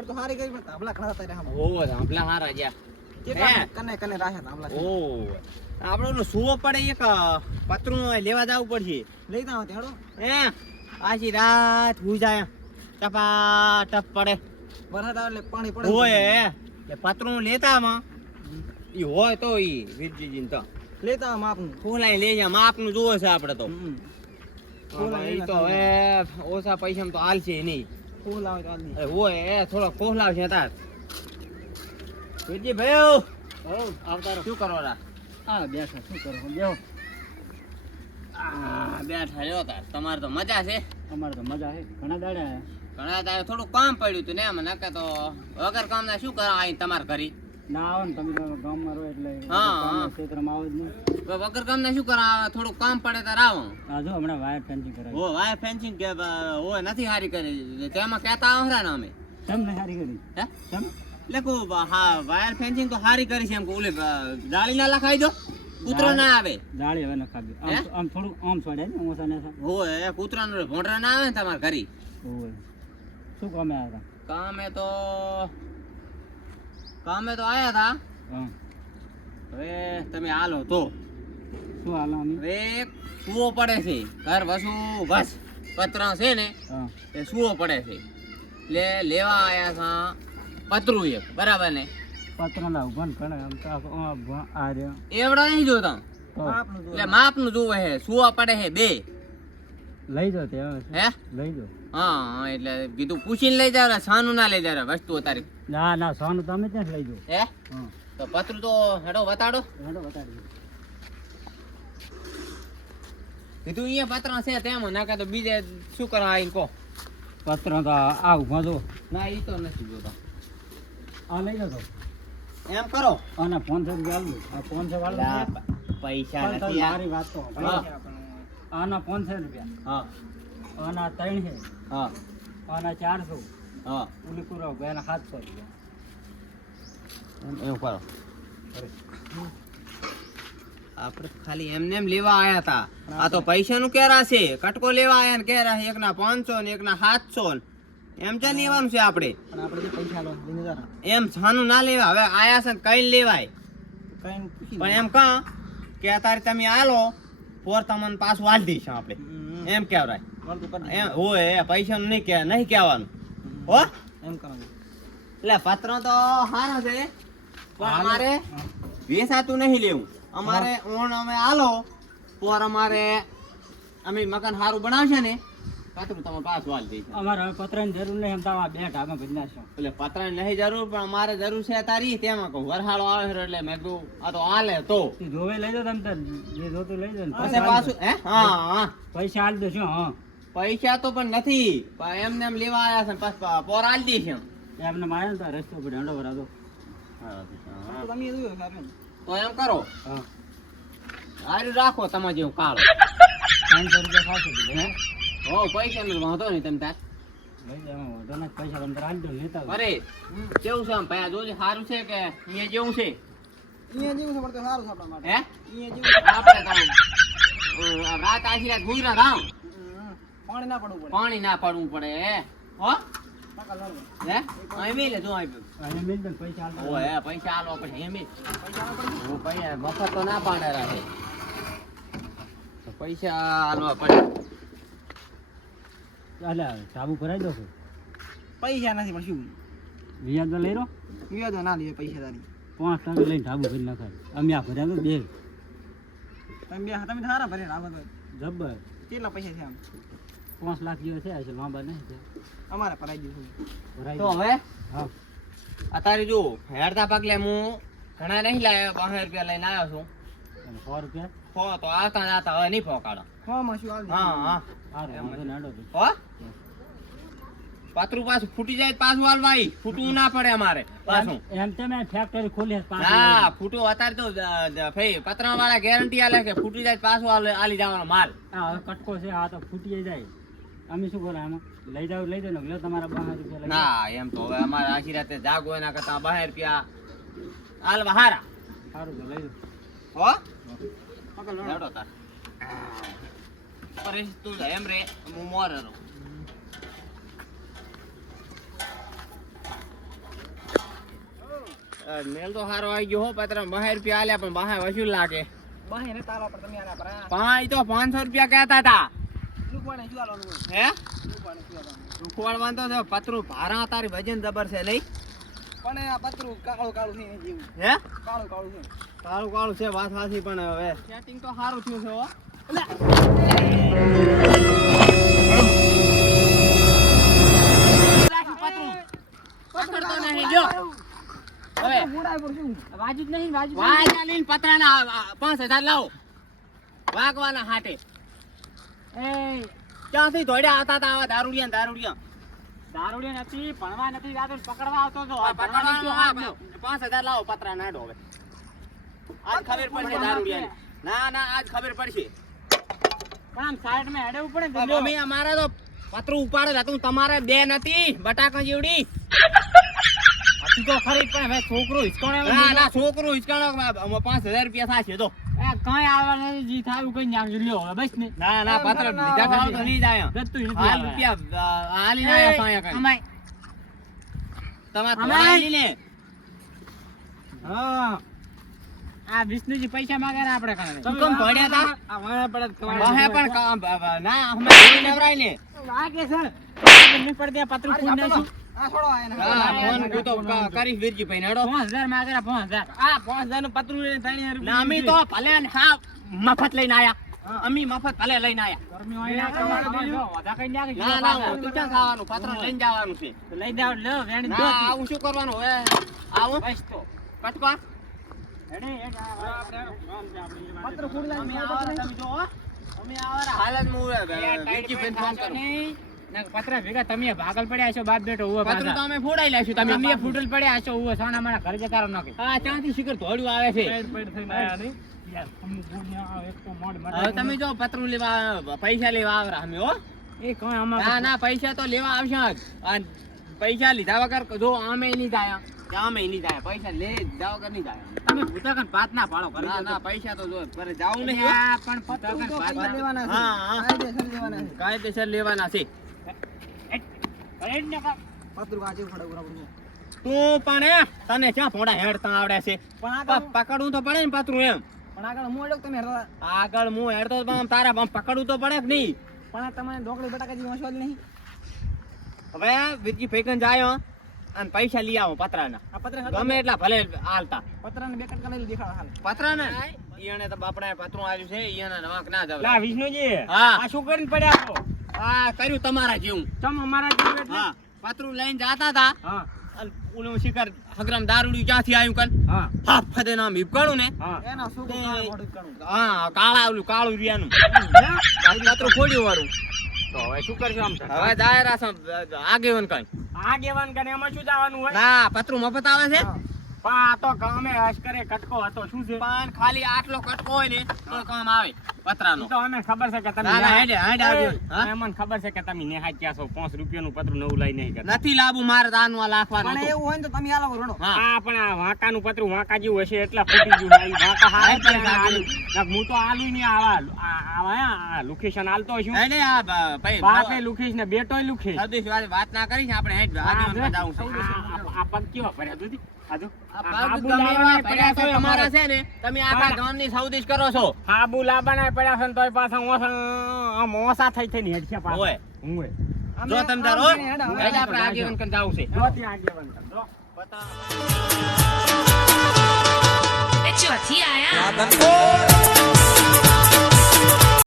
વાડ તો હારી કરી પણ ધાબલા ઘણા હતા રે હમ ઓ ધાબલા હારા ગયા કને કને રાખ્યા ધાબલા ઓ આપણે ઓલો સુવો પડે એક પતરું લેવા જવું પડશે લઈ જાવ હેડો હે આજી રાત હુઈ જાય ટપા ટપ પડે વરસાદ આવે એટલે પાણી પડે ઓય એ પતરું લેતા માં ઈ હોય તો ઈ વીરજીજી તો લેતા માપનું ખોલાઈ લઈ જા માપનું જોવે છે આપણે તો ઈ તો હવે ઓછા પૈસામાં તો હાલશે નહીં ફૂલ આવે તો આલી ઓય એ થોડો કોહલાવશે તાર વીરજી ભાઈ આવતા શું કરો રા આ બેઠા શું કરો બેહો બેઠા રહ્યો તાર તમારે તો મજા છે અમારે તો મજા છે ઘણા દાડા આયા ઘણા તારે થોડું કામ પડ્યું હતું ને એમ નકે તો વગર કામ ના શું કરવા અહીં તમારે ઘરી ના આવો ને તમે તો ગામમાં રહો એટલે હા. ક્ષેત્રમાં આવો જ નહીં વગર કામ ના શું કરવા થોડું કામ પડે તાર આવો આ જો હમણાં વાયર ફેન્સિંગ કરાવી ઓ વાય ફેન્સિંગ કે ઓય નથી હારી કરી તેમાં કહેતા આવરા ને અમે કેમ ને સારી કરી હે કેમ લેકો હા વાયર ફેન્સિંગ તો હારી કરી છે એમ કે ઓલે જાળી ના લખાઈ દો કૂતરો ના આવે જાળી હવે નખાવી હે? આમ થોડું આમ છોડે ને ઓછા ને ઓય એ કૂતરાનો ભોંડરા ના આવે ને તમારે ઘરી ઓય શું કામે આવ્યા કામે તો આયા હતા હતા હવે તમે હાલો તો શું હાલ અમે હવે એક સુવો પડે છે ઘર વસુ બસ પતરા છે ને હા એ સુવો પડે છે એટલે લેવા આયા છે પતરું એક બરાબર ને પત્ર ના ઉભા ને ઘણા આમ તો આ રહ્યો એવડા નહીં જોતા તો એટલે માપનું જોવે છે સુવા પડે છે બે લઈ જાઓ તે હે લઈ જાઓ હા એટલે કીધું પૂછીને લઈ જાવ સાનું ના લઈ જાવ વસ્તુ તારી ના ના સોનું તમે ત્યાં જ લઈ જાઓ હે હા તો પતરું તો હેડો બતાડો હેડો બતાડી કીધું અહીંયા પતરા છે તેમાં નાખે તો બીજે શું કરવા આવીને કહો પત્ર તો આ ઉભા જો ના એ તો નથી જોતા આ લઈ જાઓ એમ કરો આના 500 રૂપિયા આલું આ 500 વાળું લા, છે. પૈસા પણ નથી આ. મારી વાત તો હા. આના 500 રૂપિયા હા આના 3 છે હા આના 400 હા ઉલી પૂરો એના 700 રૂપિયા એવું કરો આપણે ખાલી એમને એમ લેવા આયા હતા આ તો પૈસાનું કેરા છે કટકો લેવા આયા ને કેરા છે એકના 500 ને એકના 700 ને એમ ચા લેવાનું છે આપણે પણ આપણે જે પૈસા લો લઈને જરા એમ છાનું ના લેવા હવે આયા છે ને કઈ લેવાય કઈ પૂછી પણ એમ કા કે અત્યારે તમે આલો પોર તમને પાછું આલી દઈશું આપણે એમ કહેવાય એમ હોય એ પૈસાનું નહીં કહેવાનું હો એમ કરવાનું એટલે પત્ર તો સારો છે પણ અમારે વેસાતું નહીં લેવું અમારે ઓણ અમે આલો પોર અમારે અમે મકાન સારું બનાવશે ને પતરું તમે પાછું આલી દઈશું અમારે હવે પત્રની જરૂર નહીં એમ તો આ બે ઢાબા ભરી નાખશો એટલે પતરાની નહીં જરૂર પણ અમારે જરૂર છે તારી તેમાં કહું વરહાળો આવે છે એટલે મેં કીધું આ તો હાલે તો તું જોવે લઈ જાઓ તમે તાર જે જોતું લઈ જાઓ ને પછી પાછું હે હા હા પૈસા આલી દો શું હા પૈસા તો પણ નથી પણ એમને એમ લેવા આવ્યા છે ને પાછા પોર આલી દઈશું એમને મારે ને તો રસ્તો પર હેડો ભરાતો તો એમ કરો હા હારું રાખો તમે જેવું કાળો 500 રૂપિયા ખાશો તો હે હો પૈસા નો વાંધો નહીં તમે તાર લઈ જાઓ વાંધો નથી પૈસા તમે તાર આલી દો લેતા આવો. અરે કેવું છે આમ ભાઈ જોજે સારું છે કે અહીંયા જેવું છે અહીંયા જેવું છે પણ તો સારું છે આપણા માટે હે અહીંયા જેવું આપણે રાત આખી રાત ભૂઈ રાત આવ પાણી ના પડવું પડે પાણી ના પડવું પડે હો ટકા લાવો. હે અહીં મેલે જો અહીં અને મિલ દે પૈસા આલી દો. ઓય પૈસા આલો પછી એમ પૈસા ના પડે પૈસા મફત તો ના પાડે રાખે તો પૈસા આલવા પડે અલે ઢાબુ ભરાઈ દો પૈસા નથી પણ શું વ્યાજ લઈ રો વ્યાજો ના લઈએ પૈસા તારી 5 ટકા લઈને ઢાબુ ભરી નાખાય અમે આ ભર્યા તો બે તમે સારા ભરે આ બધું જબ્બર કેટલા પૈસા છે આમ 5 લાખ જેવા છે હશે લાંબા નહીં છે અમારે ભરાઈ ગયું છે ભરાઈ તો દો. હવે હા અત્યારે જો હેડતા પાકલે હું ઘણા નહીં લાવ્યો 12 રૂપિયા લઈને આવ્યો છું અને 100 રૂપિયા ફો તો આવતા જાતા હવે નહીં ફોકાડો હા માં શું હાલ હા હા સારું વાંધો નહીં, હેડો તો. હો પાતરું પાછું ફૂટી જાય તો પાછું હાલવાઈ ફૂટવું ના પડે અમારે પાછું એમ તમે ફેક્ટરી ખોલી હશે પાંચ ના ફૂટું અત્યારે તો ભાઈ પતરા વાળા ગેરંટી આલે કે ફૂટી જાય તો પાછું આલી જવાનો માલ આ હવે કટકો છે આ તો ફૂટી જાય અમે શું કરે આમાં લઈ જાવ ને લો તમારા 12 રૂપિયા લઈ ના એમ તો હવે અમારે આખી રાતે જાગો એના કરતા 12 રૂપિયા હાલવા હારા સારું તો લઈ હો પકડ લો. હેડો તાર પરેશ તું જા એમ રે હું મોર રહું મેલ તો સારો આવી ગયો હો પતરા 12 રૂપિયા આલ્યા પણ બહાર વસૂલ લાગે બાહે ને તાલો પર તમે આના પર આ. પાંચ તો 500 રૂપિયા કહેતા હતા લુકવાને શું આલવાનું હોય? હે લુકવાને શું આલવાનું? ઉખવાડવાનું તો છે, પતરું ભારા તારી વજન જબર છે નહીં પણ આ પતરું કાળું કાળું છે એની જેવું. હે કાળું કાળું છે. કાળું કાળું છે વાત સાચી પણ હવે સેટિંગ તો સારું થયું છે હો પકડતો નહીં લ્યો હવે મોઢા પર શું? વાજુ જ નહીં વાજુ જ નહીં. વાજા લઈને પતરાના 5000 લાવો વાગવાના હાટે એ ક્યાંથી ધોડ્યા આવતા હતા આવા દારૂડિયા દારૂડિયા નથી ભણવા નથી જાતો પકડવા આવતો તો પકડવાનું હા 5000 લાવો પતરા નાડો હવે આજ ખબર પડશે દારૂડિયાને ના ના આજ ખબર પડશે પણ આમ સાઈડ માં હેડવું પડે ને તો મમ્મી અમારે તો પતરું ઉપાડે હતું તમારે બે નથી બટાકા જેવડી હતી તો ખરી જ પણ હવે છોકરો હિચકોણે ના ના છોકરો હિચકાણો 5000 રૂપિયા થશે તો કઈ આવવા નથી જી થાયું કઈ નાખજો લ્યો હવે બસ ને ના ના પત્ર બીજા ખાવ તો નહીં જાય જતું નથી હાલ આવવા. રૂપિયા હાલી ના આયા સાયા કરી અમાય તમારે અમાય. તોડાઈ ને હા આ વિષ્ણુજી પૈસા માંગે ને આપણે કારણે તું કેમ પડ્યા તા આ વાળા પડત વાહે પણ ના અમે જોઈ નવરાય ને વાગે છે નહીં પડે પતરું ફૂલ નાખ્યું આ છોડો આ એને. હા ફોન હું તો કરીશ વીરજી ભાઈ હેડો 5000 માંગે 5000 આ 5000 નું પતરું લઈને 3000 ના અમે તો ભલે ને હા મફત લઈને આયા અમી મફત ભલે લઈને આયા ગરમી હોય ના તમારે બીજું વધા કઈ નાખી ના ના હું તું ક્યાં ખાવાનું પત્ર લઈને જવાનું છે લઈ જાવ લે વેણી ના આવું શું કરવાનું હવે આવું બસ તો કટકા હેડે હેડ આપણે પતરું ફૂડ અમે લાવીને આવારા તમે જો હો. અમે આવારા હાલ જ હું વીરજી ભાઈને ફોન કરું પતરા ભેગા તમે ભાગલ પડ્યા છો બાપ બેટો ઉભો પત્ર તો અમે ફોડાઈ લેશું તમે તમે ફૂટલ પડ્યા છો ઉભો સોના મારા ઘરે જતા રહો નાખી હા ત્યાંથી શિખર ધોળ્યું આવે છે હવે તમે જો પતરું લેવા પૈસા લેવા આવરા અમે હો એ કઈ અમાર ના ના પૈસા તો લેવા આવશે જ. આ પૈસા લીધા વગર જો આમે નહીં જાય આમે નહીં જાય પૈસા લે લીધા વગર નહીં જાય તમે ભૂતા કન પાત ના પાડો ઘરે ના ના પૈસા તો જો ઘરે જાવું નહીં હો. આ પણ ભૂતા કન પાત પૈસા લેવાના છે. હા, હા. કાયદેસર લેવાના છે. કાયદેસર લેવાના છે હેડ ને કા પતરું આ જેવું ફડાવું રાખવું. તું પણ તને ક્યાં ફોડા હેડતા આવડે છે પણ આગળ પકડવું તો પડે ને પતરું એમ પણ આગળ હું અડક તમે હેરતા. આગળ હું હેડતો તો પણ તારા આમ પકડવું તો પડે કે નહીં પણ આ તમને ઢોકળી બટાકા જેવી મસવાલ નહીં. હવે વીરજી ફેકન જાય અને પૈસા લઈ આવો પતરાના આ પતરા ગમે એટલા ભલે હાલતા પતરાને બે કટકા લઈ દેખાડો હાલ. પતરાને ઈયાને તો બાપડા પતરું આવ્યું છે ઈયાના નવાક ના લા જાવ વિષ્ણુજી હા. આ શું કરીને પડ્યા છો આ કર્યું તમારા જેવું ચમ અમારા જેવું એટલે હા પતરું લઈને જાતા હતા હા અને ઓલું શિખર હગરામ દારૂડી ક્યાંથી આવ્યું કન હા હા ફદે નામ હિપકાણું ને હા એના શું મોઢું કરું. હા કાળા ઓલું કાળું રિયાનું પતરું ફોડ્યું વાળું તો હવે શું કરશું આમ હવે દાયરા આગેવન કઈ આગેવાન કરે એમાં શું જવાનું હોય ના પતરું મફત આવે છે પણ આ તો ગામે અશ્કરે કટકો હતો શું છે પણ ખાલી આટલો કટકો હોય ને તો કામ આવે પતરાનો ઈ તો અમે ખબર છે કે તમે ના, ના, હેડે, હેડે આવજો. હા? અમને ખબર છે કે તમે નેહાજ ક્યાં છો 5 રૂપિયાનું પતરું નવું લઈ નહીં કરતા નથી લાવવું મારે દાનું આ લાખવાનું પણ હતું. એવું હોય ને તો તમે આલો રણો. હા આ પણ આ વાંકાનું પતરું વાંકા જેવું હશે એટલે ફૂટી ગયું આ વાંકા હારે હા, પણ આલુ. હું તો આલુ ને આવા લોકેશન આલતો છું હેડે આ ભાઈ બાપે લુખીશ ને બેટોય લુખીશ સદીશ વાળી વાત ના કરીશ આપણે હેડ આગેવનમાં જાવું છે. આ પગ કેવા ભર્યા દૂધી આજો આ પગ તમે એવા પડ્યા છો તમારા છે ને તમે આપણા ગામની સૌદેશ કરો છો હાબુ લાબાના પડ્યા છે ને તોય પાછા મોસા થઈ થઈને હેડ્યા પાછા ઓય. હું અમે જો તમે આમ તારો કરીને હેડા, હવે હેડ આપણે આગેવન કરીને જાવું છે જોતી આગેવાન કરો પતા એ ચોથી આયા